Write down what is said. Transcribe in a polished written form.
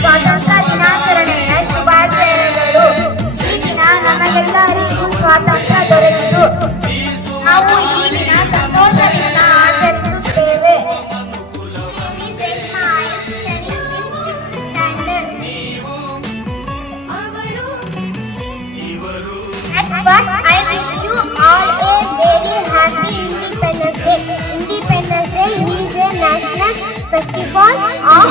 ಸ್ವಾತಂತ್ರ್ಯ ದಿನಾಚರಣೆಯ ಶುಭಾಶಯಗಳು. ಈ ದಿನ ನಮಗೆಲ್ಲರಿಗೂ ಸ್ವಾತಂತ್ರ್ಯ ದೊರೆತಿತು. ನಾವು ಈ ದಿನ ಸಂತೋಷದಿಂದ ಆಚರಿಸುತ್ತೇವೆ. First, I wish you all a very happy Independence Day. Independence Day is a national festival of